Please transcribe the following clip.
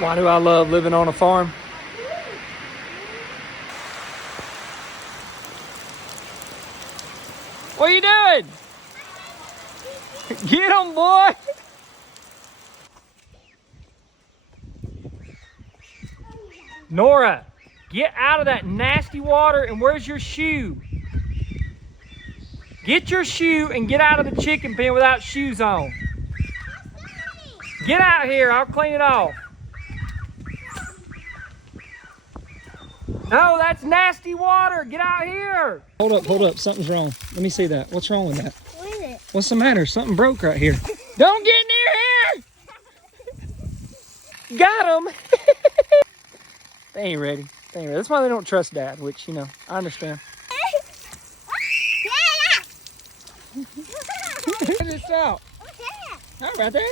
Why do I love living on a farm? What are you doing? Get him, boy! Nora, get out of that nasty water, and where's your shoe? Get your shoe and get out of the chicken pen without shoes on. Get out here, I'll clean it off. No, that's nasty water. Get out here. Hold up. Something's wrong. Let me see that. What's wrong with that? What is it? What's the matter? Something broke right here. Don't get near here. Got him. They ain't ready. That's why they don't trust Dad, which, you know, I understand. Check this out. Oh, right there.